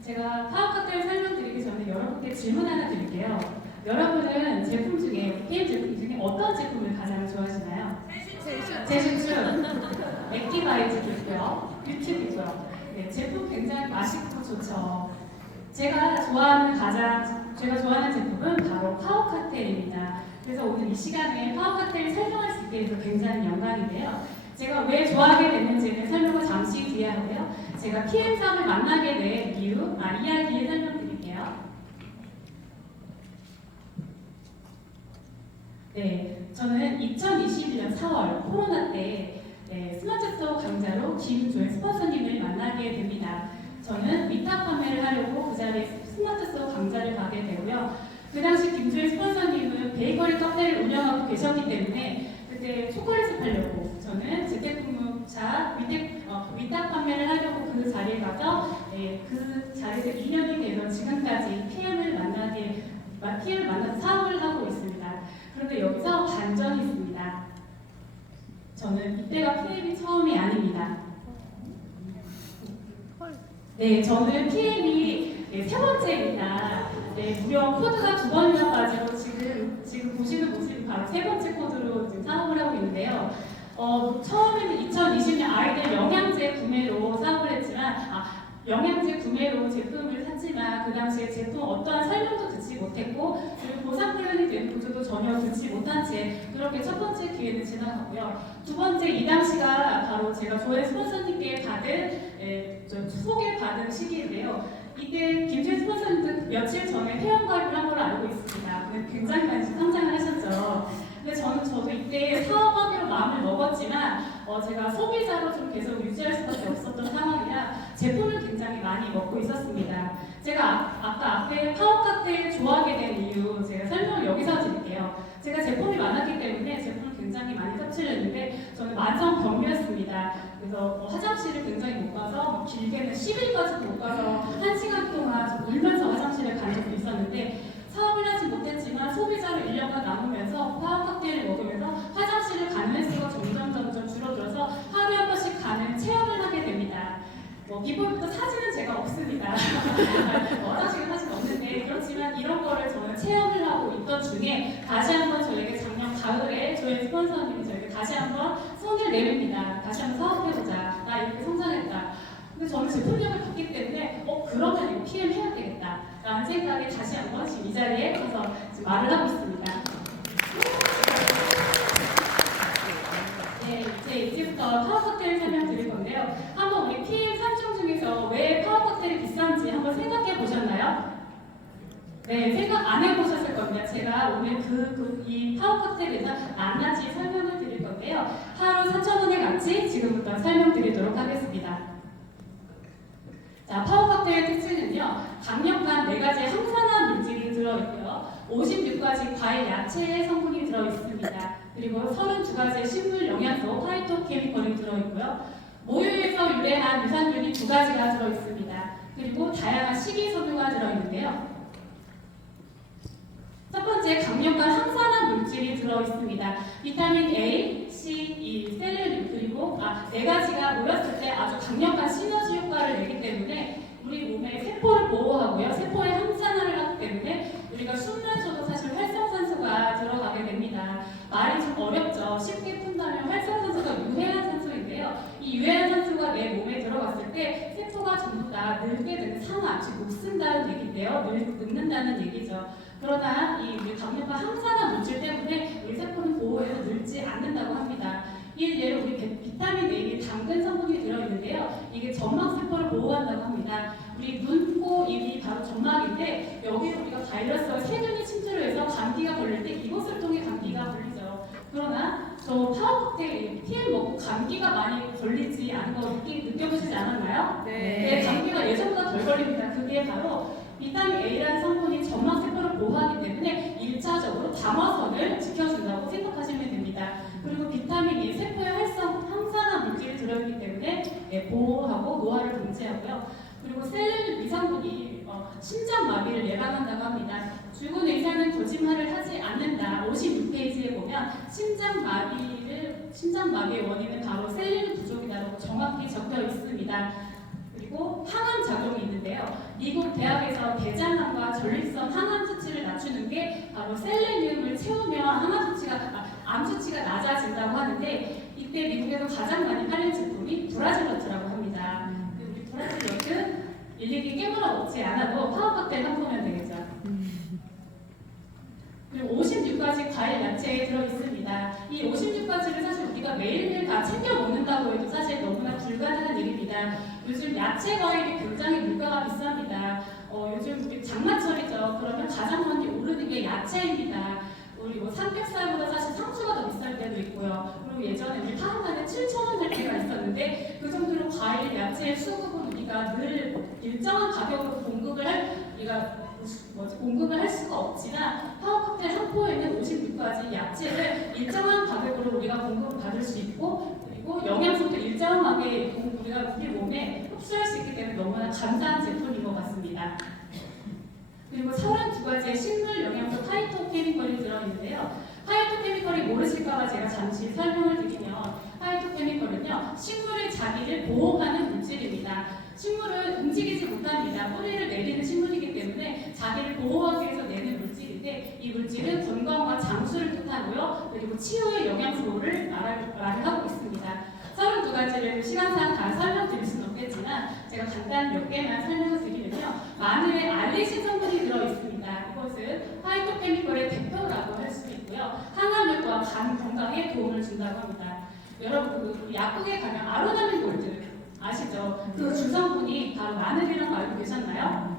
제가 파워카트를 설명드리기 전에 여러분께 질문 하나 드릴게요. 여러분은 제품 중에, 게임 제품 중에 어떤 제품을 가장 좋아하시나요? 제슈츠, 액티바이트도 있고요, 뷰티도 있고요. 네, 제품 굉장히 맛있고 좋죠. 제가 좋아하는 제품은 바로 파워카트입니다. 그래서 오늘 이 시간에 파워카트를 설명할 수 있게 돼서 굉장히 영광인데요. 제가 왜 좋아하게 됐는지는 설명을 잠시 뒤에 하고요. 제가 PM사업을 만나게 된 이야기에 설명드릴게요. 네, 저는 2021년 4월 코로나 때 스마트 스토어 강좌로 김조혜 스폰서님을 만나게 됩니다. 저는 위탁 판매를 하려고 그 자리에 스마트 스토어 강좌를 가게 되고요. 그 당시 김조혜 스폰서님은 베이커리 카페를 운영하고 계셨기 때문에 그때 초콜릿을 팔려고 저는 재택근무자 위탁 판매를 하려고 그 자리에 가서 그 자리에서 2년이 돼서 지금까지 PM을 만나서 사업을 하고 있습니다. 그런데 여기서 반전이 있습니다. 저는 이때가 PM이 처음이 아닙니다. 네, 저는 PM이 세 번째입니다. 네, 무려 코드가 2번이나 빠지고 지금 보시는 모습이 바로 세 번째 코드로 지금 사업을 하고 있는데요. 처음에는 2020년 아이들 영양제 구매로 사업을 했지만, 영양제 구매로 제품을 샀지만 그 당시에 제품 어떠한 설명도 듣지 못했고 그리고 보상 플랜이 된 구조도 전혀 듣지 못한 채 그렇게 첫 번째 기회는 지나갔고요. 두 번째 이 당시가 바로 제가 조혜 스폰서님께 소개받은 시기인데요. 이때 김조혜 스폰서님도 며칠 전에 회원가입을 한 걸로 알고 있습니다. 굉장히 많이 성장을 하셨죠. 근데 저도 이때 사업하기로 마음을 먹었지만 제가 소비자로 좀 계속 유지할 수밖에 없었던 상황이라 제품을 굉장히 많이 먹고 있었습니다. 제가 아까 앞에 파워카트를 좋아하게 된 이유 제가 설명을 여기서 드릴게요. 제가 제품이 많았기 때문에 제품을 굉장히 많이 섭취를 했는데 저는 만성병이었습니다. 그래서 화장실을 굉장히 못 가서 길게는 10일까지 못 가서 1시간 동안 울면서 화장실을 간 적도 있었는데 사업을 하지 못했지만 소비자로 1년간 남으면서 파워칵테일을 먹으면서 화장실을 가는 횟수가 점점 줄어들어서 하루에 한 번씩 가는 체험을 하게 됩니다. 비포부터 사진은 제가 없습니다. 화장실은 사진 없는데 그렇지만 이런 거를 저는 체험을 하고 있던 중에 다시 한번 저에게 작년 가을에 조혜 스폰서님이 저에게 다시 한번 손을 내밉니다. 다시 한번 사업해보자. 나 이렇게 성장했다. 근데 저는 제품력을 봤기 때문에 그러면 이거 PM 해야 되겠다 라는 생각에 다시 한번 지금 이 자리에 서서 지금 말을 하고 있습니다. 네, 이제부터 파워칵테일 설명드릴 건데요. 한번 우리 PM 3종 중에서 왜 파워칵테일이 비싼지 한번 생각해 보셨나요? 네, 생각 안 해보셨을 겁니다. 제가 오늘 이 파워칵테일에 대해서 낱낱이 설명을 드릴 건데요. 하루 4,000원의 가치 지금부터 설명드리도록 하겠습니다. 자, 파워칵테일 특징은요, 강력한 4가지 항산화 물질이 들어있고요, 56가지 과일, 야채 성분이 들어있습니다. 그리고 32가지의 식물 영양소, 파이토케미컬이 들어있고요, 모유에서 유래한 유산균이 2가지가 들어있습니다. 그리고 다양한 식이섬유가 들어있는데요. 첫 번째, 강력한 항산화 물질이 들어있습니다. 비타민 A, C, E, 셀레늄, 그리고 4가지가 모였을 때 아주 강력한 시너지 효과를 내기 때문에 우리 몸의 세포를 보호하고요. 세포의 항산화를 하기 때문에 우리가 숨면서도 사실 활성산소가 들어가게 됩니다. 말이 좀 어렵죠. 쉽게 푼다면 활성산소가 유해한 산소인데요. 이 유해한 산소가 내 몸에 들어갔을 때 세포가 전부 다 늙게 되는 상황, 즉 못 쓴다는 얘기인데요. 늙는다는 얘기죠. 그러나 이 강력한 항산화 물질 때문에 우리 세포는 보호해서 늙지 않는다고 합니다. 이 예를 우리 비타민 A에 당근 성분이 들어있는데요. 이게 점막 세포를 보호한다고 합니다. 우리 눈, 코, 입이 바로 점막인데 여기에 우리가 바이러스와 세균이 침투를 해서 감기가 걸릴 때 이곳을 통해 감기가 걸리죠. 그러나 저 파워칵테일 PM 먹고 감기가 많이 걸리지 않은 거 느껴보시지 않았나요? 네, 감기가 예전보다 덜 걸립니다. 그게 바로 비타민 A라는 성분이 점막 세포를 보호하기 때문에 1차적으로 방어선을 지켜준다고 생각하시면 됩니다. 그리고 비타민 E 세포의 항산화 물질이 들어있기 때문에 보호하고 노화를 방지하고요. 그리고 셀레늄 위성분이 심장마비를 예방한다고 합니다. 죽은 의사는 거짓말을 하지 않는다. 56페이지에 보면 심장마비의 원인은 바로 셀레늄 부족이다라고 정확히 적혀 있습니다. 그리고 항암 작용이 있는데요. 미국 대학에서 대장암과 전립선 항암 수치를 낮추는 게 바로 셀레늄을 채우면 암 수치가 낮아진다고 하는데, 이때 미국에서 가장 많이 팔린 제품이 브라질너트라고 합니다. 우리 브라질너트 일일이 깨물어 먹지 않아도 파워박스에 섞으면 되겠죠. 그리고 56가지 과일 야채에 들어있습니다. 이 56가지를 사실 우리가 매일매일 다 챙겨 먹는다고 해도 사실 너무나 불가능한 일입니다. 요즘 야채 과일이 굉장히 물가가 비쌉니다. 요즘 우리 장마철이죠. 그러면 가장 먼저 오르는 게 야채입니다. 우리 삼겹살보다 사실 상추가 더 비쌀 때도 있고요. 그리고 예전에 우리 파운드에 7,000원 할 때가 있었는데, 그 정도로 과일, 야채, 수급은 우리가 늘 일정한 가격으로 공급을 할 수가 없지만, 파워칵테일 한 포에는 56가지 야채를 일정한 가격으로 우리가 공급을 받을 수 있고, 그리고 영양소도 일정하게 우리가 우리 몸에 흡수할 수 있기 때문에 너무나 감사한 제품인 것 같습니다. 그리고 32가지의 식물 영양소 파이토케미컬이 들어있는데요. 파이토케미컬이 모르실까봐 제가 잠시 설명을 드리면, 파이토케미컬은요, 식물의 자기를 보호하는 물질입니다. 식물은 움직이지 못합니다. 뿌리를 내리는 식물이기 때문에 자기를 보호하기 위해서 내는 물질인데, 이 물질은 건강과 장수를 뜻하고요. 그리고 치유의 영양소를 말을 하고 있습니다. 32가지를 시간상 다 설명드릴 수는 없겠지만 제가 간단 몇 개만 설명을 드리면요. 마늘에 알리신 성분이 들어있습니다. 이것은 파이토케미컬의 대표라고 할 수 있고요. 항암력과 간 건강에 도움을 준다고 합니다. 여러분, 그 약국에 가면 아로나민 골드 아시죠? 그 주성분이 바로 마늘이라는 거 알고 계셨나요?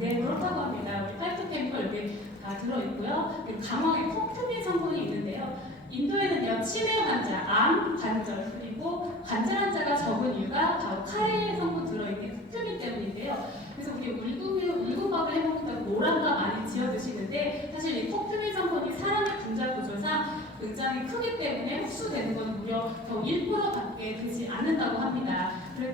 네, 그렇다고 합니다. 우리 파이토케미컬 여기 다 들어있고요. 그리고 강황에 콕투민 성분이 있는데요. 인도에는요, 치매 환자, 암, 관절, 그리고 관절 환자가 적은 이유가 바로 카레인 성분 들어있는 콕투민 때문인데요. 그래서 우리 울궁밥을 해먹는다고 노란밥 많이 지어 드시는데, 사실 이 콕투민 성분이 사람의 분자 구조상 굉장히 크기 때문에 흡수되는 건 무려 더 1%밖에 되지 않는다고 합니다.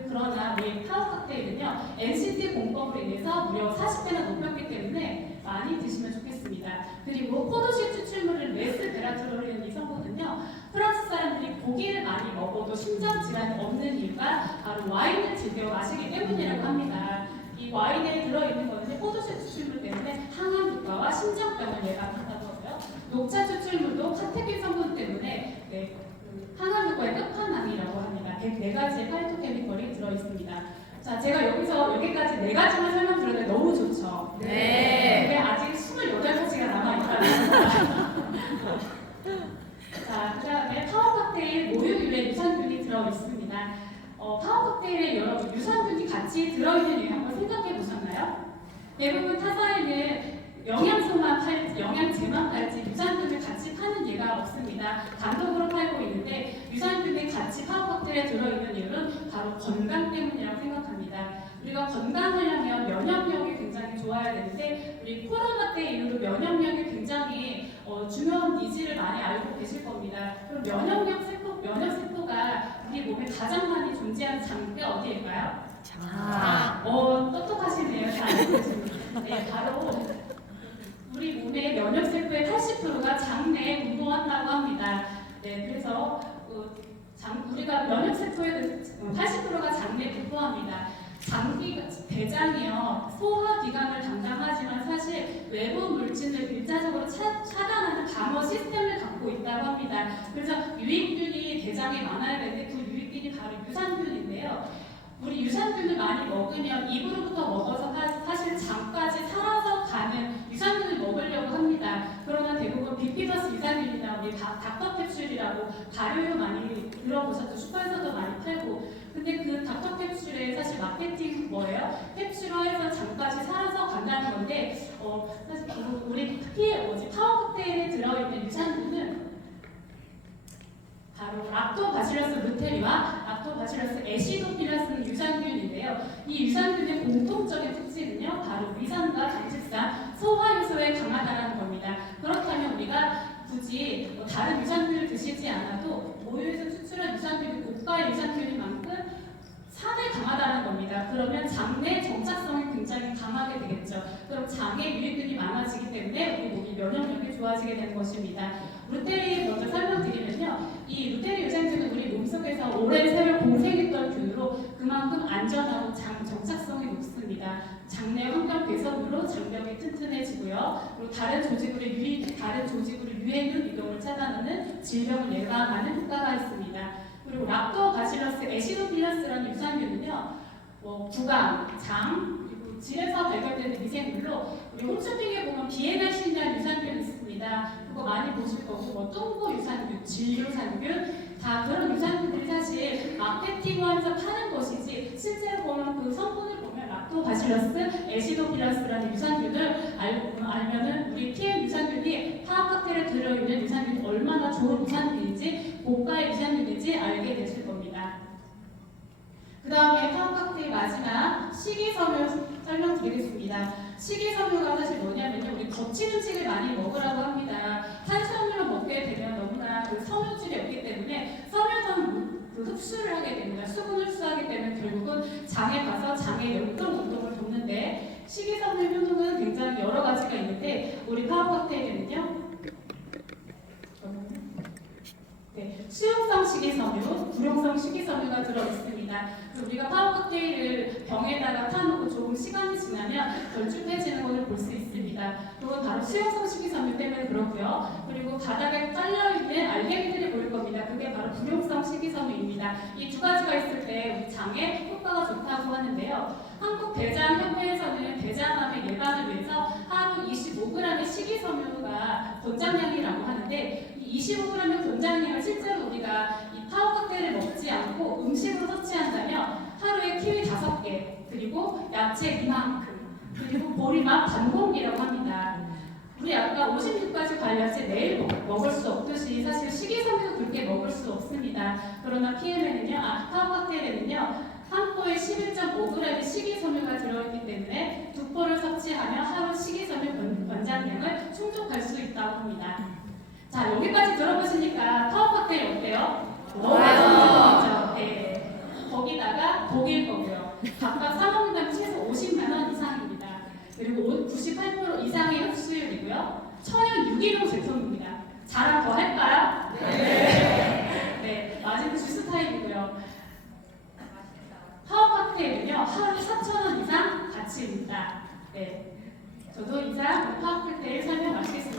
그러나 우리 파워칵테일은요, NCT 공법으로 인해서 무려 40배나 높였기 때문에 많이 드시면 좋겠습니다. 그리고 포도씨 추출물인 레스베라트롤이라는 이 성분은요, 프랑스 사람들이 고기를 많이 먹어도 심장 질환이 없는 이유가 바로 와인을 즐겨 마시기 때문이라고 합니다. 이 와인에 들어있는 것은 포도씨 추출물 때문에 항암 효과와 심장병을 예방한다고 하고요. 녹차 추출물도 카테킨 성분 때문에 항암 효과의 끝판왕이라고 합니다. 104가지의 파이토케미컬이 들어있습니다. 자, 제가 여기까지 4가지만 설명드렸는데 너무 좋죠? 네. 근데 아직 28가지가 남아있다는 거. 자, 그 다음에 파워칵테일 모유유래 유산균이 들어있습니다. 파워칵테일에 여러 유산균이 같이 들어있는 이유 한번 생각해 보셨나요? 대부분 타사에는 영양제만 팔지 유산균을 같이 파는 예가 없습니다. 단독으로 팔고 있는데 유산균이 같이 파워칵테일에 들어있는 이유는 바로 건강 때문이라고 생각합니다. 우리가 건강하려면 면역력이 굉장히 좋아야 되는데, 우리 코로나 때 이후로 면역력이 굉장히 중요한 니즈를 많이 알고 계실 겁니다. 그럼 면역세포가 우리 몸에 가장 많이 존재하는 장기가 어디일까요? 장. 똑똑하시네요. 잘 알고 계십니다. 네, 바로 우리 몸의 면역세포의 80%가 장내에 운동한다고 합니다. 네, 그래서 우리가 면역세포의 80%가 장내에 분포합니다. 대장이요, 소화기관을 담당하지만 사실 외부 물질을 일차적으로 차단하는 방어 시스템을 갖고 있다고 합니다. 그래서 유익균이 대장에 많아야 되는데 그 유익균이 바로 유산균인데요. 우리 유산균을 많이 먹으면 입으로부터 먹어서 사실 장까지 살아서 가는 유산균을 먹으려고 합니다. 그러나 대부분 비피더스 유산균이나 우리 닥터캡슐이라고 발효유 많이 들어보셨죠? 슈퍼에서도 많이 팔고. 근데 그 닥터캡슐의 사실 마케팅 뭐예요? 캡슐화해서 장까지 살아서 간다는 건데, 사실 우리 파워칵테일에 들어있는 유산균은 바로 락토바실러스 루테리와 락토바실러스 애시도피라스는 유산균인데요. 이 유산균의 공통적인 특징은요, 바로 위산과 단식산, 소화효소에 강하다는 겁니다. 그렇다면 우리가 굳이 다른 유산균을 드시지 않아도 모유에서 추출한 유산균이 고가의 유산균인 만큼 산에 강하다는 겁니다. 그러면 장내 정착성이 굉장히 강하게 되겠죠. 그럼 장에 유익균이 많아지기 때문에 우리 몸이 면역력이 좋아지게 되는 것입니다. 루테린 먼저 설명드리면요. 이 루테린 유산균은 우리 몸속에서 오랜 세월 공생했던 균으로 그만큼 안전하고 정착성이 높습니다. 장내 환경 개선으로 장벽이 튼튼해지고요. 그리고 다른 조직으로 유해균 이동을 차단하는 질병을 예방하는 효과가 있습니다. 그리고 락토바실러스 애시도필러스라는 유산균은요, 구강, 장, 그리고 질에서 발견되는 미생물로 우리 홈쇼핑에 보면 비엔알신이라는 유산균이 있습니다. 그거 많이 보실 거고, 똥보 유산균, 질유산균, 다 그런 유산균들이 사실 마케팅하면서 파는 것이지 실제로 보면 그 성분을 보면 락토바실러스 애시도필러스라는 유산균을 알면은 우리 PM 유산균이 파워칵테일에 들어있는 유산균이 얼마나 좋은 유산균인지 고가의 유산균인지 알게 되실 겁니다. 그 다음에 파워칵테일 마지막 식이섬유 설명드리겠습니다. 식이섬유가 사실 뭐냐면요, 우리 거친 음식을 많이 먹으라고 합니다. 탄수화물을 먹게 되면 너무나 그 섬유질이 없기 때문에 섬유선 흡수를 하게 됩니다. 수분 흡수하기 때문에 결국은 장에 가서 장의 역동 운동을 돕는데, 식이섬유 효능은 굉장히 여러 가지가 있는데 우리 파워칵테일에는요, 수용성 식이섬유, 불용성 식이섬유가 들어있습니다. 우리가 파워칵테일을 병에다가 타놓고 조금 시간이 지나면 걸쭉해지는 것을 볼 수 있습니다. 그건 바로 수용성 식이섬유 때문에 그렇고요. 그리고 바닥에 깔려있는 알갱이들이 보일 겁니다. 그게 바로 불용성 식이섬유입니다. 이 두 가지가 있을 때 우리 장에 효과가 좋다고 하는데요. 한국대장협회에서는 대장암의 예방을 위해서 하루 25g의 식이섬유가 권장량이라고 하는데, 이 25g의 권장량을 실제로 우리가 이 파워칵테일을 먹지 않고 음식으로 섭취한다면 하루에 키위 5개, 그리고 야채 이만큼, 그리고 보리맛 반 공기라고 합니다. 우리 아까 56가지 관련해서 매일 먹을 수 없듯이 사실 식이섬유도 그렇게 먹을 수 없습니다. 그러나 PM에는요, 파워칵테일에는요, 한 포에 11.5g의 식이섬유가 들어있기 때문에 2포를 섭취하면 하루 식이섬유 권장량을 충족할 수 있다고 합니다. 자, 여기까지 들어보시니까 파워칵테일 어때요? 너무 좋죠? 네. 거기다가 독일 거고요. 각각 사먹는다면 최소 50만 원 이상입니다. 그리고 98% 이상의 흡수율이고요. 천연 유기농 제품입니다. 자랑 더 할까요? 네. 네. 마지막 주스 타입이고요. 파워칵테일은요, 하루 4,000원 이상 가치입니다. 네. 저도 이상 파워칵테일 설명 마치겠습니다.